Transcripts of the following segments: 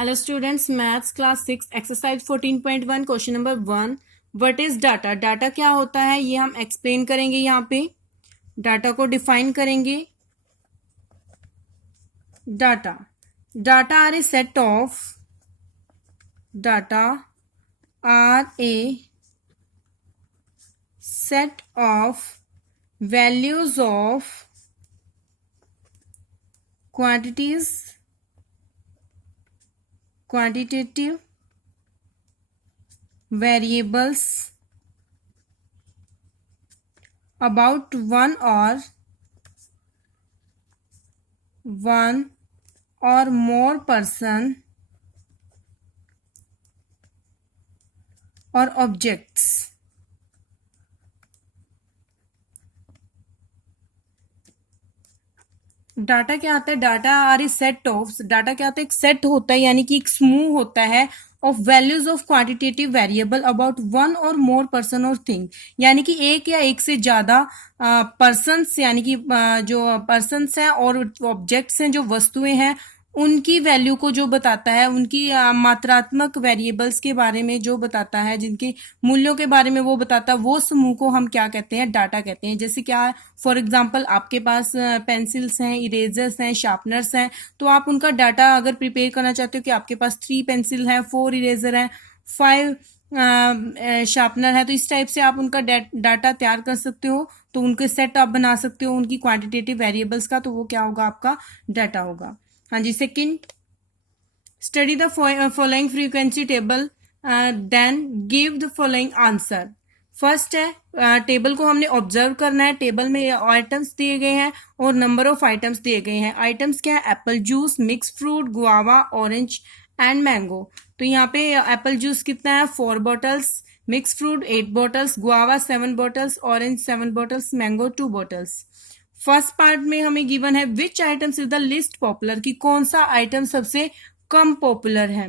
Hello students, maths class 6 exercise 14.1 question number 1। What is data? Data क्या होता है ये हम एक्सप्लेन करेंगे। यहाँ पे डाटा को डिफाइन करेंगे। Data data are a set of data are a set of values of quantities quantitative variables about one or more person or objects. Data क्या आता है? Data are a set of, data क्या होता है? एक set होता है, यानी कि एक समूह होता है of values of quantitative variable about one और मोर पर्सन और थिंग, यानी कि एक या एक से ज्यादा पर्सन्स, यानी कि जो पर्सन्स हैं और ऑब्जेक्ट्स हैं, जो वस्तुएं हैं, उनकी वैल्यू को जो बताता है, उनकी मात्रात्मक वेरिएबल्स के बारे में जो बताता है, जिनके मूल्यों के बारे में वो बताता है, वो समूह को हम क्या कहते हैं? डाटा कहते हैं। जैसे क्या है, फॉर एग्जाम्पल आपके पास पेंसिल्स हैं, इरेजर्स हैं, शार्पनर्स हैं, तो आप उनका डाटा अगर प्रिपेयर करना चाहते हो कि आपके पास 3 पेंसिल है, 4 इरेजर है, 5 शार्पनर है, तो इस टाइप से आप उनका डाटा तैयार कर सकते हो। तो उनके सेट आप बना सकते हो उनकी क्वांटिटेटिव वेरिएबल्स का, तो वो क्या होगा? आपका डाटा होगा। हाँ जी। Second, study the following frequency table then give the following answer. First है, टेबल को हमने ऑब्जर्व करना है। टेबल में आइटम्स दिए गए हैं और नंबर ऑफ आइटम्स दिए गए हैं। आइटम्स क्या है? Apple juice, mix fruit, guava, orange and mango. तो यहाँ पे एप्पल जूस कितना है? 4 bottles, mix fruit 8 bottles, guava 7 bottles, orange 7 bottles, mango 2 bottles. First part में हमें गिवन है which items is the list popular, कि कौन सा आइटम सबसे कम पॉपुलर है।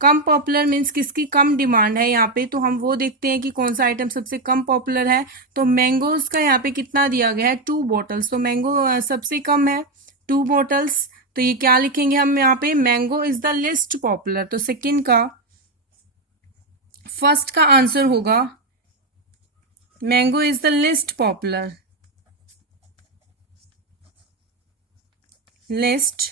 कम पॉपुलर मीन्स किसकी कम डिमांड है यहाँ पे, तो हम वो देखते हैं कि कौन सा आइटम सबसे कम पॉपुलर है। तो मैंगोज का यहाँ पे कितना दिया गया है? 2 बॉटल्स, तो मैंगो सबसे कम है, 2 बॉटल्स। तो ये क्या लिखेंगे हम यहाँ पे? Mango is the list popular. तो सेकंड का, फर्स्ट का आंसर होगा mango is the list popular, list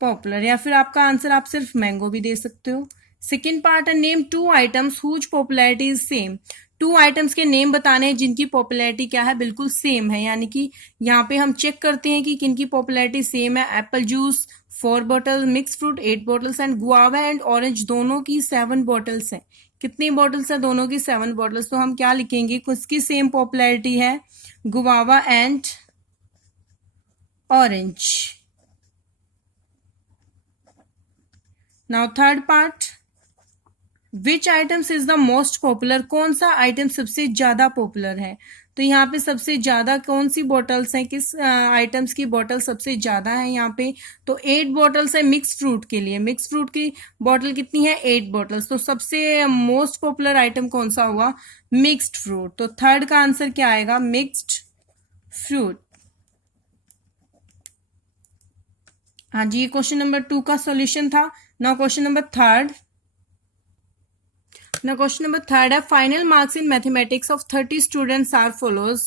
popular, या फिर आपका आंसर आप सिर्फ मैंगो भी दे सकते हो। सेकेंड पार्ट है name 2 items whose popularity is same. 2 items के नेम बताने हैं जिनकी पॉपुलैरिटी क्या है? बिल्कुल सेम है, यानी कि यहाँ पे हम चेक करते हैं कि किनकी पॉपुलैरिटी सेम है। Apple juice 4 bottle, mix fruit 8 bottles and guava and orange दोनों की 7 बॉटल्स हैं। कितनी बॉटल्स है? दोनों की 7 बॉटल्स। तो हम क्या लिखेंगे? किसकी सेम पॉपुलैरिटी है? Guava and orange. Now third part, which items is the most popular, कौन सा आइटम सबसे ज्यादा पॉपुलर है। तो यहाँ पे सबसे ज्यादा कौन सी बॉटल्स हैं, किस आइटम्स की बॉटल सबसे ज्यादा है यहाँ पे? तो 8 बॉटल्स है मिक्स फ्रूट के लिए। मिक्स फ्रूट की बॉटल कितनी है? 8 बॉटल्स। तो सबसे मोस्ट पॉपुलर आइटम कौन सा हुआ? Mixed fruit. तो थर्ड का आंसर क्या आएगा? Mixed fruit. हाँ जी, ये क्वेश्चन नंबर 2 का सॉल्यूशन था। Now question number third. Now question number 3 है final marks in mathematics of 30 students are follows.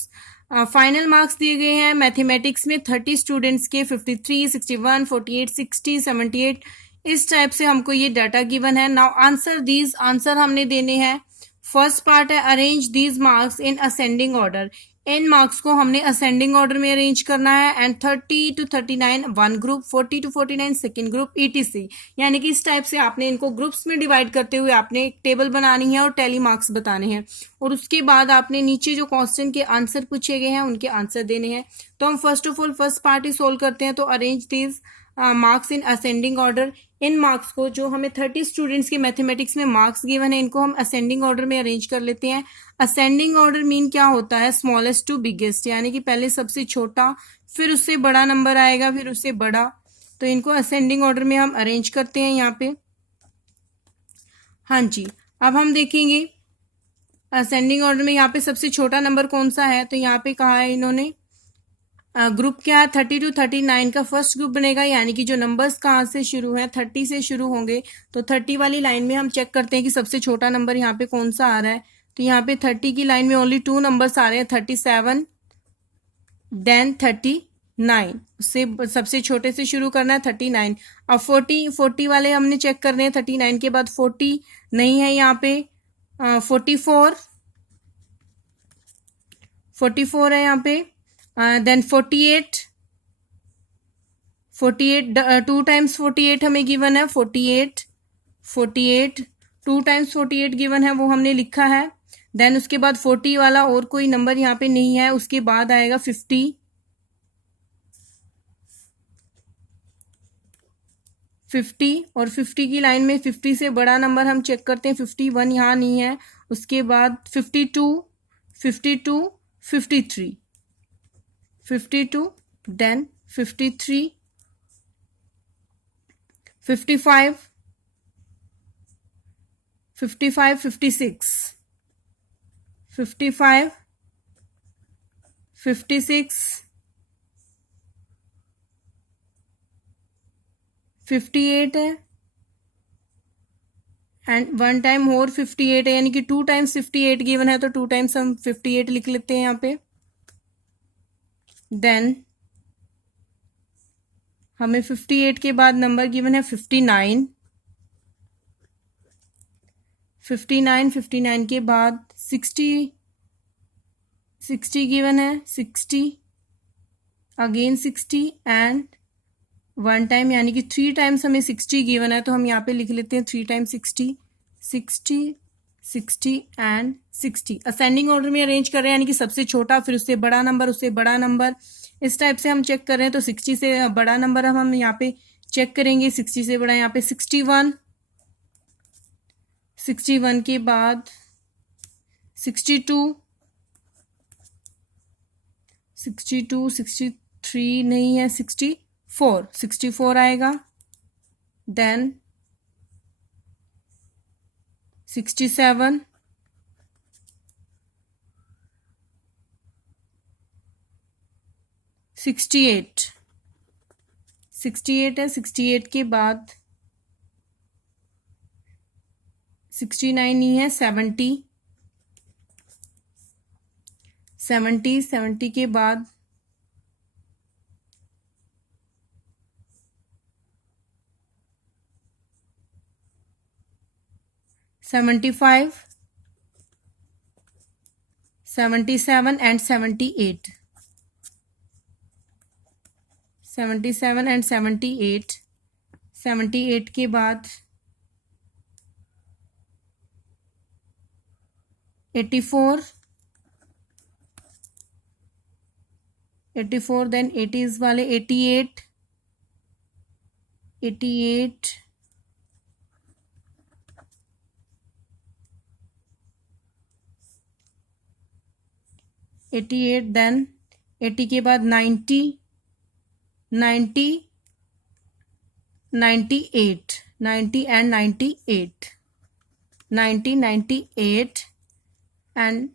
Final marks दिए गए हैं मैथमेटिक्स में 30 स्टूडेंट्स के 53, 61, 48, 60, 78, इस टाइप से हमको ये डाटा गिवन है। नाउ आंसर दीज, आंसर हमने देने हैं। फर्स्ट पार्ट है arrange these marks in ascending order. In marks को हमने असेंडिंग ऑर्डर में अरेंज करना है। And 30 to 39 one group, 40 to 49 second group, ETC, यानी कि इस टाइप से आपने इनको ग्रुप्स में डिवाइड करते हुए आपने एक टेबल बनानी है और टैली मार्क्स बताने हैं। और उसके बाद आपने नीचे जो क्वेश्चन के आंसर पूछे गए हैं उनके आंसर देने हैं। तो हम first of all first part he solve करते हैं। तो arrange these marks in ascending order. In marks को, जो हमें 30 स्टूडेंट्स के मैथमेटिक्स में मार्क्स गिवन है, इनको हम असेंडिंग ऑर्डर में अरेंज कर लेते हैं। असेंडिंग ऑर्डर मीन क्या होता है? स्मॉलेस्ट टू बिगेस्ट, यानी कि पहले सबसे छोटा, फिर उससे बड़ा नंबर आएगा, फिर उससे बड़ा। तो इनको असेंडिंग ऑर्डर में हम अरेंज करते हैं यहाँ पे। हाँ जी, अब हम देखेंगे असेंडिंग ऑर्डर में यहाँ पे सबसे छोटा नंबर कौन सा है। तो यहाँ पे कहा है इन्होंने ग्रुप क्या है 30 to 39 का फर्स्ट ग्रुप बनेगा, यानी कि जो नंबर्स कहाँ से शुरू है 30 से शुरू होंगे। तो 30 वाली लाइन में हम चेक करते हैं कि सबसे छोटा नंबर यहाँ पे कौन सा आ रहा है। तो यहाँ पे 30 की लाइन में ओनली 2 नंबर्स आ रहे हैं, 37 देन 39। उससे सबसे छोटे से शुरू करना है 39। अब 40 वाले हमने चेक करने हैं, 39 के बाद 40 नहीं है यहाँ पे, 44 है यहाँ पे, देन 48 2 टाइम्स 48 हमें गिवन है, 48 2 टाइम्स 48 गिवन है, वो हमने लिखा है। देन उसके बाद 40 वाला और कोई नंबर यहाँ पे नहीं है, उसके बाद आएगा 50 और 50 की लाइन में 50 से बड़ा नंबर हम चेक करते हैं, 51 यहाँ नहीं है। उसके बाद 52 53 देन 53 55 56 58 है, एंड 1 टाइम और 58 है, यानी कि 2 टाइम्स 58 गिवन है, तो 2 टाइम्स हम 58 लिख लेते हैं यहाँ पे। देन हमें 58 के बाद नंबर गिवन है 59 के बाद 60 गिवन है, 60 अगेन 60 एंड 1 टाइम, यानी कि 3 टाइम्स हमें 60 गिवन है, तो हम यहाँ पे लिख लेते हैं 3 टाइम्स 60 एंड 60। असेंडिंग ऑर्डर में अरेंज कर रहे हैं, यानी कि सबसे छोटा फिर उससे बड़ा नंबर, उससे बड़ा नंबर, इस टाइप से हम चेक कर रहे हैं। तो 60 से बड़ा नंबर हम यहाँ पे चेक करेंगे, 60 से बड़ा यहाँ पे 61 के बाद 62 63 नहीं है, 64 आएगा। देन 67 68 है, 68 के बाद 69 नहीं है, 70 के बाद 75 77 एंड 78 एंड 78 के बाद 84 देन 80s वाले 88 देन 80 के बाद 90 98 एंड 98 एंड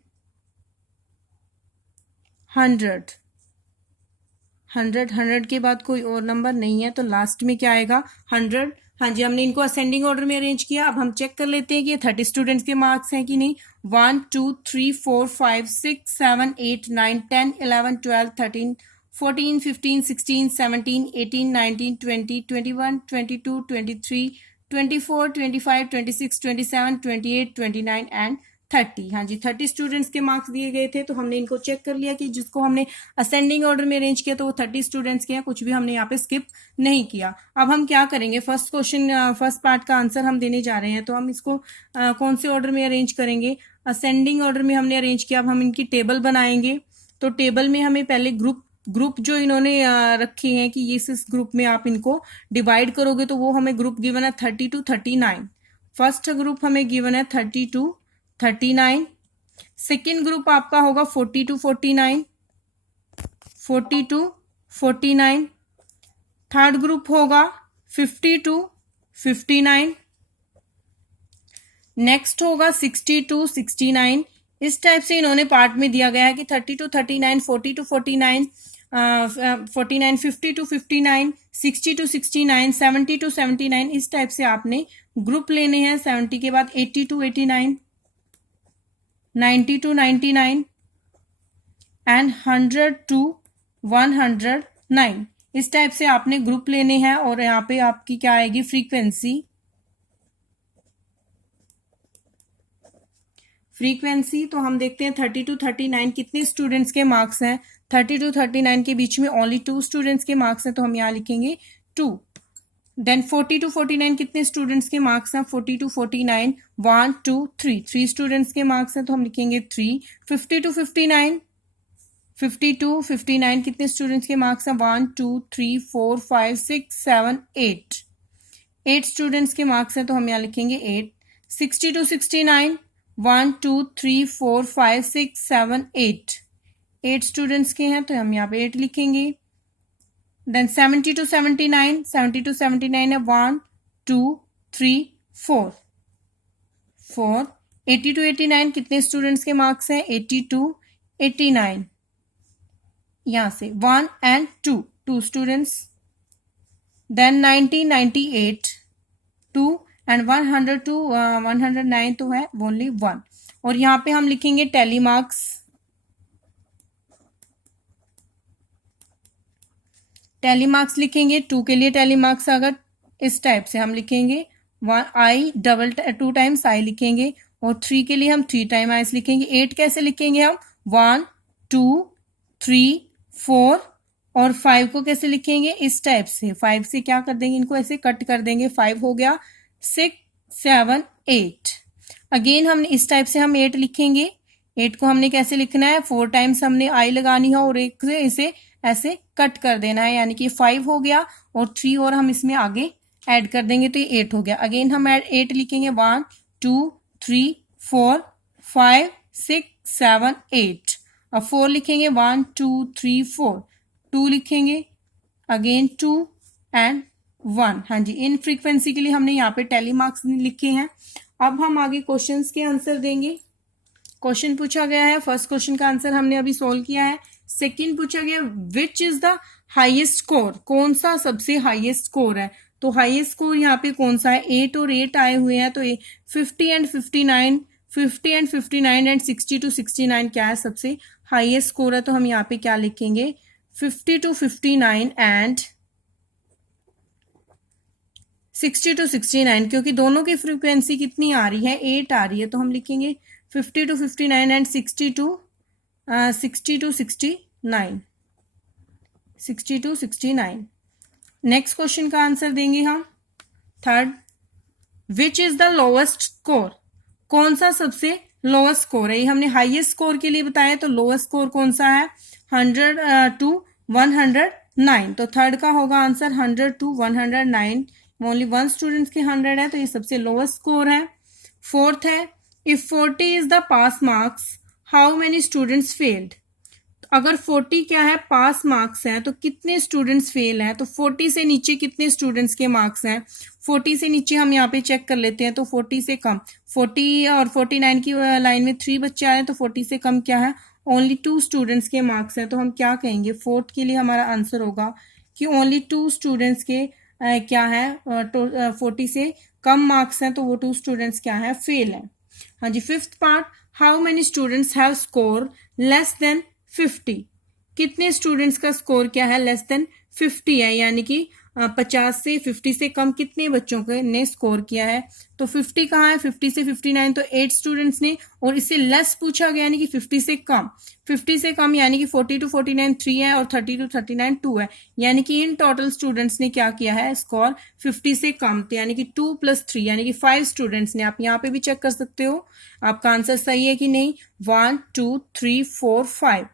100 के बाद कोई और नंबर नहीं है, तो लास्ट में क्या आएगा 100। हाँ जी, हमने इनको असेंडिंग ऑर्डर में अरेंज किया। अब हम चेक कर लेते हैं कि ये 30 स्टूडेंट्स के मार्क्स हैं कि नहीं। 1 2 3 4 5 6 7 8 9 10 11 12 13 14 15 16 17 18 19 20 21 22 23 24 25 26 27 28 29 एंड 30। हाँ जी, 30 स्टूडेंट्स के मार्क्स दिए गए थे, तो हमने इनको चेक कर लिया कि जिसको हमने असेंडिंग ऑर्डर में अरेंज किया तो वो 30 स्टूडेंट्स के हैं, कुछ भी हमने यहाँ पे स्किप नहीं किया। अब हम क्या करेंगे, फर्स्ट क्वेश्चन फर्स्ट पार्ट का आंसर हम देने जा रहे हैं, तो हम इसको कौन से ऑर्डर में अरेंज करेंगे। असेंडिंग ऑर्डर में हमने अरेंज किया। अब हम इनकी टेबल बनाएंगे। तो टेबल में हमें पहले ग्रुप जो इन्होंने रखे हैं कि इस ग्रुप में आप इनको डिवाइड करोगे, तो वो हमें ग्रुप गिवन है 30 to 39। फर्स्ट ग्रुप हमें गिवन है 30 to 39। सेकेंड ग्रुप आपका होगा 40 to 49। थर्ड ग्रुप होगा 50 to 59। नेक्स्ट होगा 60 to 69। इस टाइप से इन्होंने पार्ट में दिया गया है कि 30 to 39, 40 to 49, 49, 50 to 59, 60 to 69, 70 to 79, इस टाइप से आपने ग्रुप लेने हैं। 70 के बाद 80 to 89, 90 to 99 एंड 100 to 109, इस टाइप से आपने ग्रुप लेने हैं। और यहाँ पे आपकी क्या आएगी फ्रीक्वेंसी, तो हम देखते हैं 30 to 39 कितने स्टूडेंट्स के मार्क्स हैं। 30 to 39 के बीच में ओनली 2 स्टूडेंट्स के मार्क्स हैं, तो हम यहाँ लिखेंगे 2। देन 40 to 49 कितने स्टूडेंट्स के मार्क्स हैं। 40 to 49 1 2 3 स्टूडेंट्स के मार्क्स हैं, तो हम लिखेंगे 3। 50 to 59 कितने स्टूडेंट्स के मार्क्स हैं। 1 2 3 4 5 6 7 8 स्टूडेंट्स के मार्क्स हैं, तो हम यहाँ लिखेंगे 8। 60 to 69 1 2 3 4 5 6 7 8 स्टूडेंट्स के हैं, तो हम यहाँ पे 8 लिखेंगे। देन 70 to 79 है 1 2 3 4। 80 to 89 कितने स्टूडेंट्स के मार्क्स हैं। 80 to 89 यहाँ से 1 and 2 students. Then 90 98 2 and 100 to 109 तो है ओनली 1। और यहाँ पे हम लिखेंगे टैली मार्क्स। लिखेंगे 2 के लिए टैली मार्क्स अगर इस टाइप से हम लिखेंगे 2 टाइम्स आई लिखेंगे। और 3 के लिए हम 3 टाइम आई लिखेंगे। 8 कैसे लिखेंगे हम 1 2 3 4। और 5 को कैसे लिखेंगे इस टाइप से। 5 से क्या कर देंगे, इनको ऐसे कट कर देंगे। 5 हो गया 6 7 8। अगेन हमने इस टाइप से हम 8 लिखेंगे। 8 को हमने कैसे लिखना है 4 टाइम्स हमने आई लगानी है और एक से इसे ऐसे कट कर देना है, यानी कि 5 हो गया। और 3 और हम इसमें आगे ऐड कर देंगे तो ये 8 हो गया। अगेन हम 8 लिखेंगे 1 2 3 4 5 6 7 8। अब 4 लिखेंगे 1 2 3 4। 2 लिखेंगे अगेन 2 एंड 1। हाँ जी, इन फ्रीक्वेंसी के लिए हमने यहाँ पे टैली मार्क्स लिखे हैं। अब हम आगे क्वेश्चंस के आंसर देंगे। क्वेश्चन पूछा गया है, फर्स्ट क्वेश्चन का आंसर हमने अभी सोल्व किया है। सेकंड पूछा गया which is the highest score, कौन सा सबसे हाईएस्ट स्कोर है। तो हाईएस्ट स्कोर यहाँ पे कौन सा है, 8 और 8 आए हुए हैं, तो 50 एंड 59 एंड 60 to 69 क्या है सबसे हाईएस्ट स्कोर है। तो हम यहाँ पे क्या लिखेंगे 50 to 59 एंड 60 to 69, क्योंकि दोनों की फ्रीक्वेंसी कितनी आ रही है 8 आ रही है, तो हम लिखेंगे 50 to 59 and 60 to 69। Next question का आंसर देंगे हम third, which is the lowest score, कौन सा सबसे लोवेस्ट स्कोर है। ये हमने हाईएस्ट स्कोर के लिए बताया, तो लोवेस्ट स्कोर कौन सा है 100 to 109। तो थर्ड का होगा आंसर 100 to 109। ओनली 1 स्टूडेंट्स के 100 है, तो ये सबसे लोवेस्ट स्कोर है। फोर्थ है if 40 is the pass marks how many students failed. अगर 40 क्या है पास मार्क्स है, तो कितने स्टूडेंट्स फेल हैं। तो 40 से नीचे कितने स्टूडेंट्स के मार्क्स हैं। 40 से नीचे हम यहाँ पे चेक कर लेते हैं, तो 40 से कम 40 और 49 की लाइन में 3 बच्चे आए, तो 40 से कम क्या है ओनली 2 स्टूडेंट्स के मार्क्स हैं। तो हम क्या कहेंगे फोर्थ के लिए हमारा आंसर होगा कि ओनली 2 स्टूडेंट्स के क्या है 40 से कम मार्क्स हैं, तो वो 2 स्टूडेंट्स क्या है फेल है। हाँ जी, fifth part how many students have score less than 50, कितने स्टूडेंट्स का स्कोर क्या है लेस देन 50 है, यानी कि 50 से 50 से कम कितने बच्चों के ने स्कोर किया है। तो 50 कहाँ है 50 से 59, तो 8 स्टूडेंट्स ने। और इससे लेस पूछा गया यानी कि 50 से कम, 50 से कम यानी कि 40 to 49 3 है और 30 to 39 2 है, यानी कि इन टोटल स्टूडेंट्स ने क्या किया है स्कोर 50 से कम, तो यानी कि 2 + 3 यानी कि 5 स्टूडेंट्स ने। आप यहाँ पे भी चेक कर सकते हो आपका आंसर सही है कि नहीं। 1 2 3 4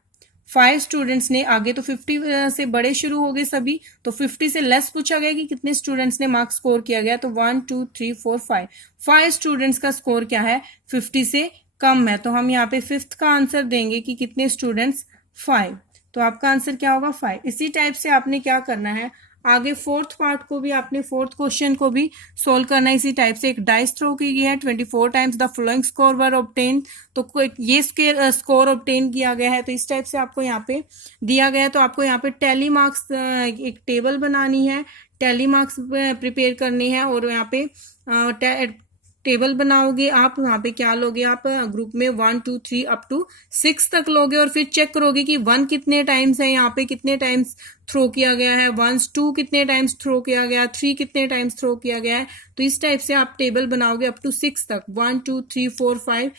5 स्टूडेंट्स ने। आगे तो 50 से बड़े शुरू हो गए सभी, तो 50 से लेस पूछा गया कि कितने स्टूडेंट्स ने मार्क्स स्कोर किया गया, तो 1 2 3 4 5 स्टूडेंट्स का स्कोर क्या है 50 से कम है। तो हम यहाँ पे फिफ्थ का आंसर देंगे कि कितने स्टूडेंट्स 5, तो आपका आंसर क्या होगा 5। इसी टाइप से आपने क्या करना है आगे फोर्थ पार्ट को भी आपने फोर्थ क्वेश्चन को भी सोल्व करना है इसी टाइप से। एक डाइस थ्रो की गई है, 24 times the following score were obtain, तो ये स्कोर ऑब्टेन किया गया है। तो इस टाइप से आपको यहाँ पे दिया गया है। तो आपको यहाँ पे टैली मार्क्स एक टेबल बनानी है, टैली मार्क्स प्रिपेयर करनी है, और यहाँ पे टेबल बनाओगे आप। वहाँ पे क्या लोगे आप, ग्रुप में 1 2 3 अप टू 6 तक लोगे, और फिर चेक करोगे कि 1 कितने टाइम्स है, यहाँ पे कितने टाइम्स थ्रो किया गया है, 1 2 कितने टाइम्स थ्रो किया गया, 3 कितने टाइम्स थ्रो किया गया है। तो इस टाइप से आप टेबल बनाओगे अप टू 6 तक, 1 2 3 4 5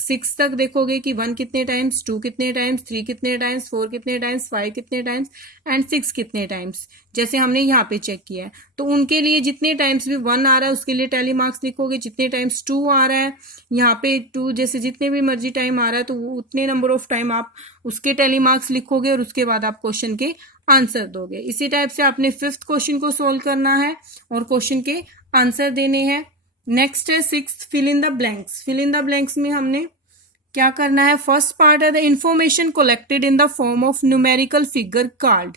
6 तक देखोगे कि 1 कितने टाइम्स, 2 कितने टाइम्स, 3 कितने टाइम्स, 4 कितने टाइम्स, 5 कितने टाइम्स एंड 6 कितने टाइम्स, जैसे हमने यहाँ पे चेक किया है। तो उनके लिए जितने टाइम्स भी 1 आ रहा है उसके लिए टैली मार्क्स लिखोगे, जितने टाइम्स 2 आ रहा है यहाँ पे 2, जैसे जितने भी मर्जी टाइम आ रहा है तो उतने नंबर ऑफ टाइम आप उसके टैली मार्क्स लिखोगे, और उसके बाद आप क्वेश्चन के आंसर दोगे। इसी टाइप से आपने 5th क्वेश्चन को सोल्व करना है और क्वेश्चन के आंसर देने हैं। नेक्स्ट है 6th, fill in the blanks. Fill in the blanks में हमने क्या करना है, फर्स्ट पार्ट है the information collected in the form of numerical figure card.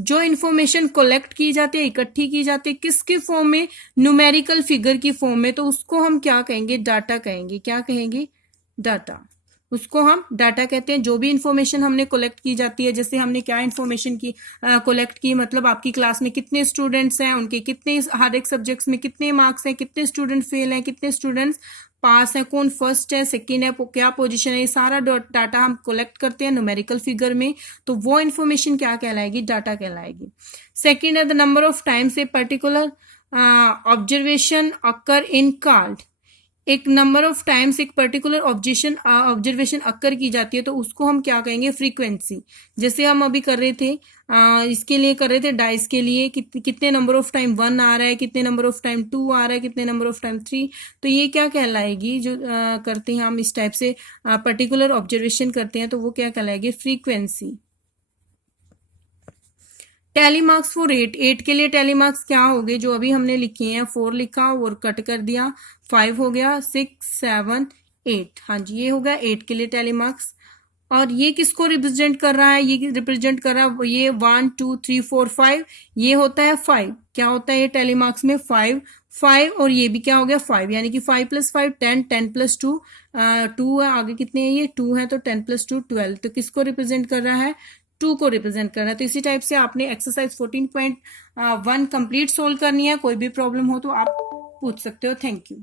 जो इंफॉर्मेशन कलेक्ट की जाती है, इकट्ठी की जाती है, किसके फॉर्म में, न्यूमेरिकल फिगर की फॉर्म में, तो उसको हम क्या कहेंगे, डाटा कहेंगे। क्या कहेंगे, डाटा। उसको हम डाटा कहते हैं। जो भी इंफॉर्मेशन हमने कलेक्ट की जाती है, जैसे हमने क्या इंफॉर्मेशन की कलेक्ट की, मतलब आपकी क्लास में कितने स्टूडेंट्स हैं, उनके कितने, हर एक सब्जेक्ट्स में कितने मार्क्स हैं, कितने स्टूडेंट फेल हैं, कितने स्टूडेंट्स पास है, कौन फर्स्ट है, सेकंड है, क्या पोजीशन है, ये सारा डाटा हम कलेक्ट करते हैं न्यूमेरिकल फिगर में। तो वो इन्फॉर्मेशन क्या कहलाएगी, डाटा कहलाएगी। सेकंड है the number of times a particular observation occur in card. एक नंबर ऑफ टाइम्स एक पर्टिकुलर ऑब्जर्वेशन अक्कर की जाती है, तो उसको हम क्या कहेंगे, फ्रीक्वेंसी। जैसे हम अभी कर रहे थे, इसके लिए कर रहे थे डाइस के लिए, कितने नंबर ऑफ टाइम 1 आ रहा है, कितने नंबर ऑफ टाइम 2 आ रहा है, कितने नंबर ऑफ टाइम 3। तो ये क्या कहलाएगी, जो करते हैं हम इस टाइप से पर्टिकुलर ऑब्जर्वेशन करते हैं, तो वो क्या कहलाएगी, फ्रीक्वेंसी। टैली मार्क्स फॉर 8 के लिए टैली मार्क्स क्या हो गए, जो अभी हमने लिखे हैं, 4 लिखा और कट कर दिया, 5 हो गया, 6 7 8। हाँ जी, ये हो गया 8 के लिए टैली मार्क्स। और ये किसको रिप्रेजेंट कर रहा है, ये रिप्रेजेंट कर रहा है, ये 1 2 3 4 5, ये होता है 5। क्या होता है ये टैली मार्क्स में, 5 और ये भी क्या हो गया 5, यानी कि 5 + 5 10, 10 + 2 2 है, आगे कितने हैं, ये 2 है, तो 10 + 2 12। तो किसको रिप्रेजेंट कर रहा है, 2 को रिप्रेजेंट कर रहा है। तो इसी टाइप से आपने एक्सरसाइज 14.1 कंप्लीट सोल्व करनी है। कोई भी प्रॉब्लम हो तो आप पूछ सकते हो। Thank you.